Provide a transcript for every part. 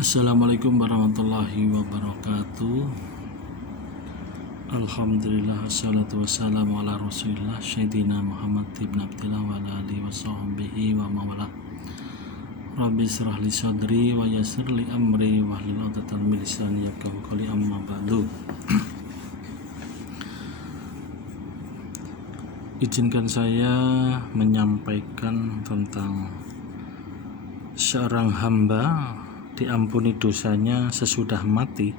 Assalamualaikum warahmatullahi wabarakatuh. Alhamdulillah, assalatu wassalamu ala rasulillah Sayyidina Muhammad ibn Abdillah wa ala alihi wa sahbihi wa mawala. Rabbi israh li sadri wa yassir li amri wa hlul 'uqdatam min lisani yafqahu qawli, amma ba'du. Izinkan saya menyampaikan tentang seorang hamba diampuni dosanya sesudah mati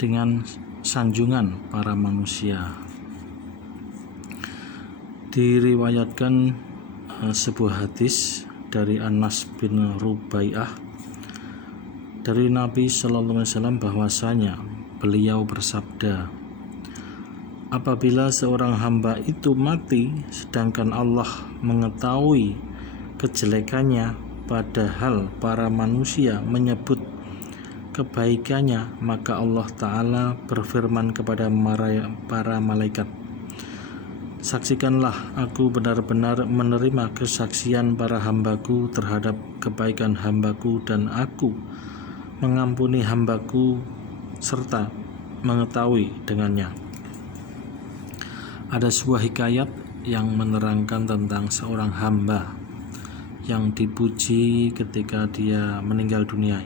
dengan sanjungan para manusia. Diriwayatkan sebuah hadis dari Anas bin Rubai'ah dari Nabi Sallallahu Alaihi Wasallam bahwasanya beliau bersabda, apabila seorang hamba itu mati sedangkan Allah mengetahui kejelekannya, padahal para manusia menyebut kebaikannya, maka Allah Ta'ala berfirman kepada para malaikat, saksikanlah aku benar-benar menerima kesaksian para hambaku terhadap kebaikan hambaku, dan aku mengampuni hambaku serta mengetahui dengannya. Ada sebuah hikayat yang menerangkan tentang seorang hamba yang dipuji ketika dia meninggal dunia.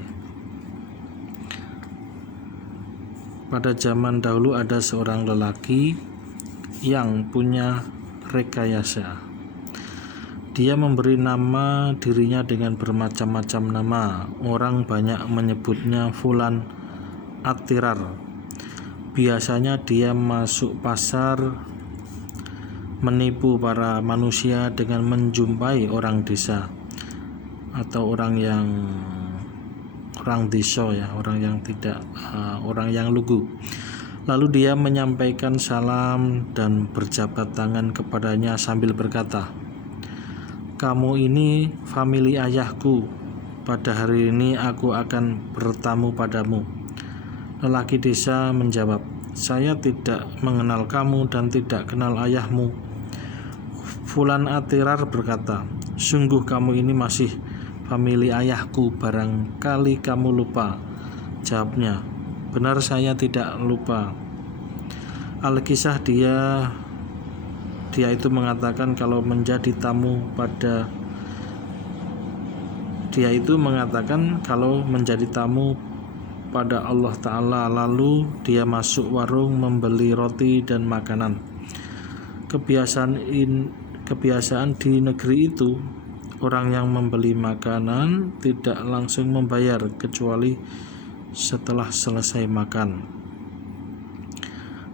Pada zaman dahulu ada seorang lelaki yang punya rekayasa. Dia memberi nama dirinya dengan bermacam-macam nama. Orang banyak menyebutnya Fulan Atirar. Biasanya dia masuk pasar menipu para manusia dengan menjumpai orang desa atau orang desa ya, orang yang lugu. Lalu dia menyampaikan salam dan berjabat tangan kepadanya sambil berkata, kamu ini famili ayahku, pada hari ini aku akan bertamu padamu. Lelaki desa menjawab, saya tidak mengenal kamu dan tidak kenal ayahmu. Fulan Atirar berkata, sungguh kamu ini masih famili ayahku, barangkali kamu lupa. Jawabnya, benar saya tidak lupa. Alkisah dia itu mengatakan kalau menjadi tamu pada Allah Ta'ala, lalu dia masuk warung membeli roti dan makanan. Kebiasaan di negeri itu, orang yang membeli makanan tidak langsung membayar kecuali setelah selesai makan.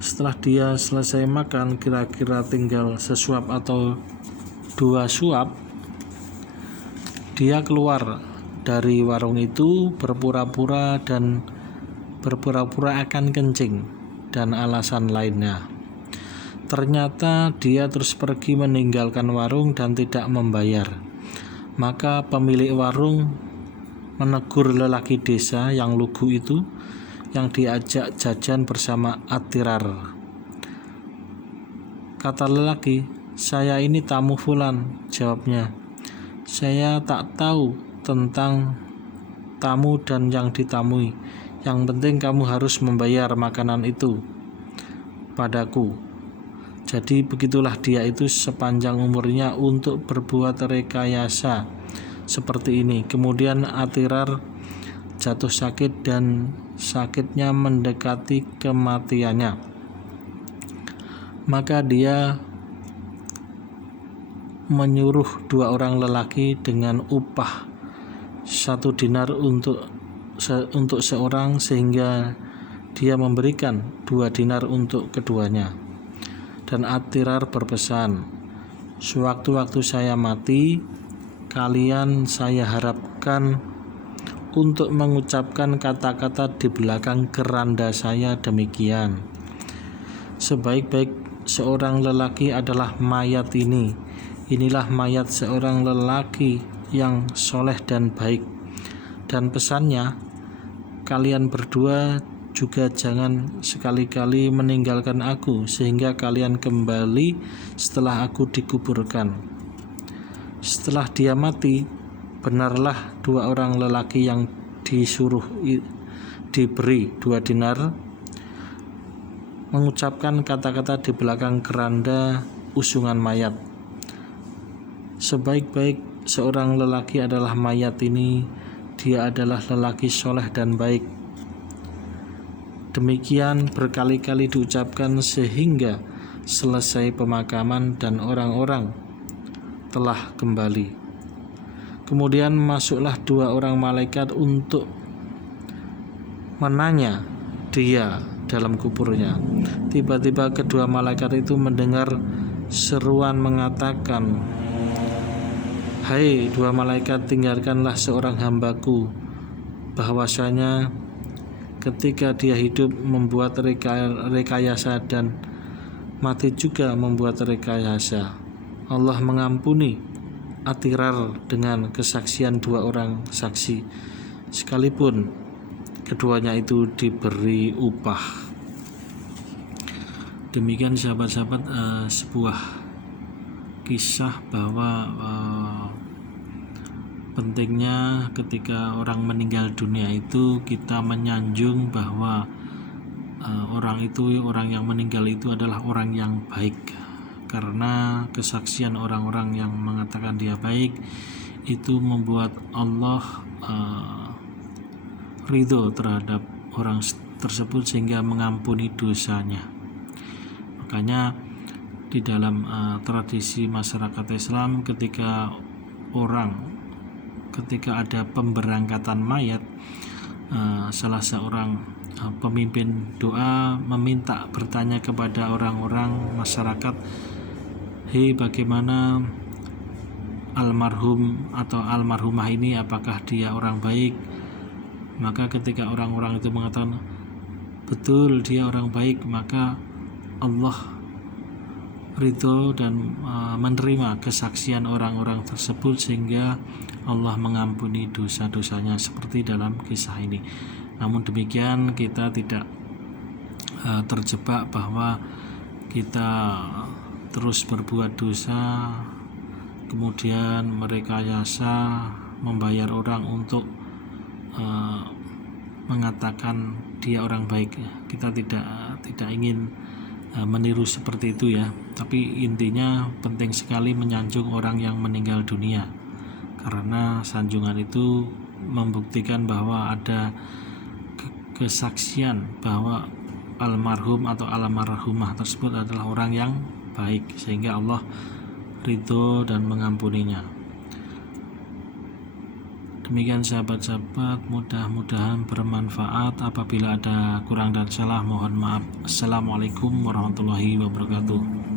Setelah dia selesai makan, kira-kira tinggal sesuap atau 2 suap, dia keluar dari warung itu berpura-pura akan kencing dan alasan lainnya. Ternyata dia terus pergi meninggalkan warung dan tidak membayar. Maka pemilik warung menegur lelaki desa yang lugu itu yang diajak jajan bersama Atirar. Kata lelaki, saya ini tamu Fulan. Jawabnya, saya tak tahu tentang tamu dan yang ditamui. Yang penting kamu harus membayar makanan itu padaku. Jadi begitulah dia itu sepanjang umurnya untuk berbuat rekayasa seperti ini. Kemudian Atirar jatuh sakit dan sakitnya mendekati kematiannya. Maka dia menyuruh 2 orang lelaki dengan upah 1 dinar untuk seorang, sehingga dia memberikan 2 dinar untuk keduanya. Dan Atirar berpesan, sewaktu-waktu saya mati, kalian saya harapkan untuk mengucapkan kata-kata di belakang keranda saya demikian, sebaik-baik seorang lelaki adalah mayat ini. Inilah mayat seorang lelaki yang soleh dan baik. Dan pesannya, kalian berdua juga jangan sekali-kali meninggalkan aku sehingga kalian kembali setelah aku dikuburkan. Setelah dia mati, benarlah 2 orang lelaki yang diberi 2 dinar, mengucapkan kata-kata di belakang keranda usungan mayat. Sebaik-baik seorang lelaki adalah mayat ini, dia adalah lelaki soleh dan baik. Demikian berkali-kali diucapkan sehingga selesai pemakaman dan orang-orang telah kembali. Kemudian masuklah 2 orang malaikat untuk menanya dia dalam kuburnya. Tiba-tiba kedua malaikat itu mendengar seruan mengatakan, "Hai 2 malaikat, tinggalkanlah seorang hambaku, bahwasanya ketika dia hidup membuat rekayasa dan mati juga membuat rekayasa. Allah mengampuni atirar dengan kesaksian 2 orang saksi, sekalipun keduanya itu diberi upah." Demikian sahabat-sahabat, sebuah kisah bahwa pentingnya ketika orang meninggal dunia itu kita menyanjung bahwa orang yang meninggal itu adalah orang yang baik, karena kesaksian orang-orang yang mengatakan dia baik itu membuat Allah ridho terhadap orang tersebut sehingga mengampuni dosanya. Makanya di dalam tradisi masyarakat Islam, ketika ada pemberangkatan mayat, salah seorang pemimpin doa bertanya kepada orang-orang masyarakat, "Hei, bagaimana almarhum atau almarhumah ini, apakah dia orang baik?" Maka ketika orang-orang itu mengatakan, "Betul, dia orang baik," maka Allah ridho dan menerima kesaksian orang-orang tersebut sehingga Allah mengampuni dosa-dosanya seperti dalam kisah ini. Namun demikian, kita tidak terjebak bahwa kita terus berbuat dosa kemudian merekayasa membayar orang untuk mengatakan dia orang baik. Kita tidak ingin meniru seperti itu ya, tapi intinya penting sekali menyanjung orang yang meninggal dunia, karena sanjungan itu membuktikan bahwa ada kesaksian bahwa almarhum atau almarhumah tersebut adalah orang yang baik, sehingga Allah ridho dan mengampuninya. Demikian sahabat-sahabat, mudah-mudahan bermanfaat. Apabila ada kurang dan salah mohon maaf. Assalamualaikum warahmatullahi wabarakatuh.